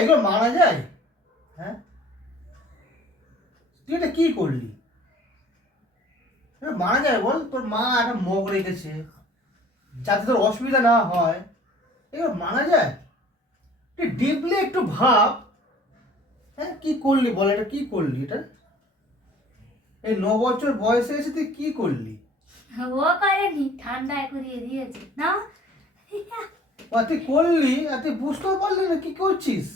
এগুলো মানা যায়? হ্যাঁ, তুই এটা কি করলি? এটা মানা যায় বল? তোর মা একটা মগ রেখেছে যাতে তোর অসুবিধা না হয়, এগুলো মানা যায়? তুই ডিপলি একটু ভাব। হ্যাঁ, কি করলি বল, এটা কি করলি? এটা এই 9 বছর বয়সে এসে তুই কি করলি? ও করেনি, ঠান্ডায় করিয়ে দিয়েছে না। আর তুই করলি আর তুই বুঝতেও পারলি না কি করছিস?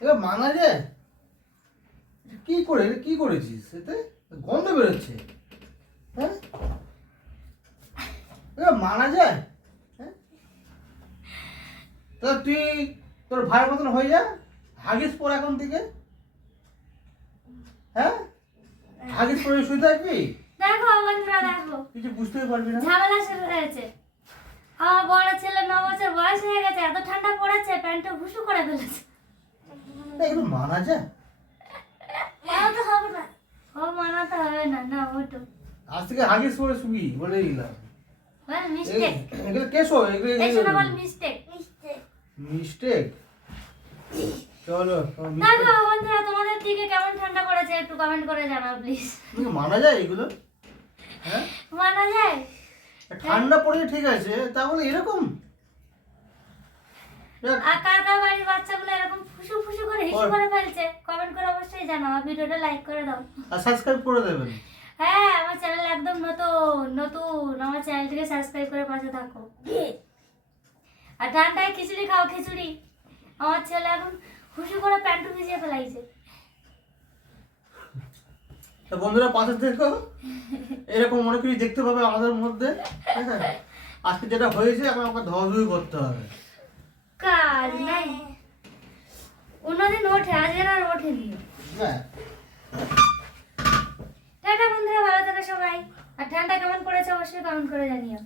এবার মানা যায়? কি করে কি করেছিস? এতে গন্ধ বেরোচ্ছে। হ্যাঁ, এবার মানা যায়? হ্যাঁ, তা তুই তোর ভাইয়ের মতন হয়ে যা, হাগিস পর এখন থেকে। হ্যাঁ, হাগিস পরে শুয়ে থাকবি, দেখো বন্ধুরা, দেখো কিছু বুঝতেই পারবি না। ঝামেলা শুরু হয়েছে। আমার বড় ছেলে 9 বছর বয়স হয়ে গেছে, এত ঠান্ডা পড়েছে প্যান্টটা ভুসু করে ফেলেছে। এগুলো মানা যায়? মানাতে হবে না, ও মানাতে হবে না, না ওটো আজ থেকে হাগিস পরে শুবি বলে দিলাম। বল মিস্টেক, এগুলো কেসো, এই শোনা বল মিস্টেক। মিস্টেক। চলো দেখো বন্ধুরা, তোমাদের দিকে কেমন ঠান্ডা পড়েছে একটু কমেন্ট করে জানাও প্লিজ। মানা যায় এগুলো? হ্যাঁ, মানা যায়? ঠান্ডা পড়ে ঠিক আছে, তাহলে এরকম আর কার কার বাড়ির বাচ্চাগুলো এরকম ফুসু ফুসু করে হিসু করে ফেলছে কমেন্ট করে অবশ্যই জানাও, ভিডিওটা লাইক করে দাও আর সাবস্ক্রাইব করে দেবেন। হ্যাঁ, আমার চ্যানেল একদম নতুন নতুন, আমার চ্যানেলটিকে সাবস্ক্রাইব করে পাশে থাকো। আর ঠান্ডায় খিচুড়ি খাও, খিচুড়ি। আমার ছেলে এখন খুশি করে প্যান্টু ভিজিয়ে ফেলাইছে। তো বন্ধুরা পাশে দেখো, এরকম অনেক কিছু দেখতে পাবে আমাদের মধ্যে। হ্যাঁ, আজকে যেটা হয়েছে এখন আমাকে ধোয়াধুয়ি করতে হবে। কাজ নাই, অন্যদিন ওঠে, আজকে আর ওঠেনি। হ্যাঁ, টাটা বন্ধুরা, ভালো থাকো সবাই। আর ঠান্ডা কেমন পড়েছে অবশ্যই কমেন্ট করে জানিও।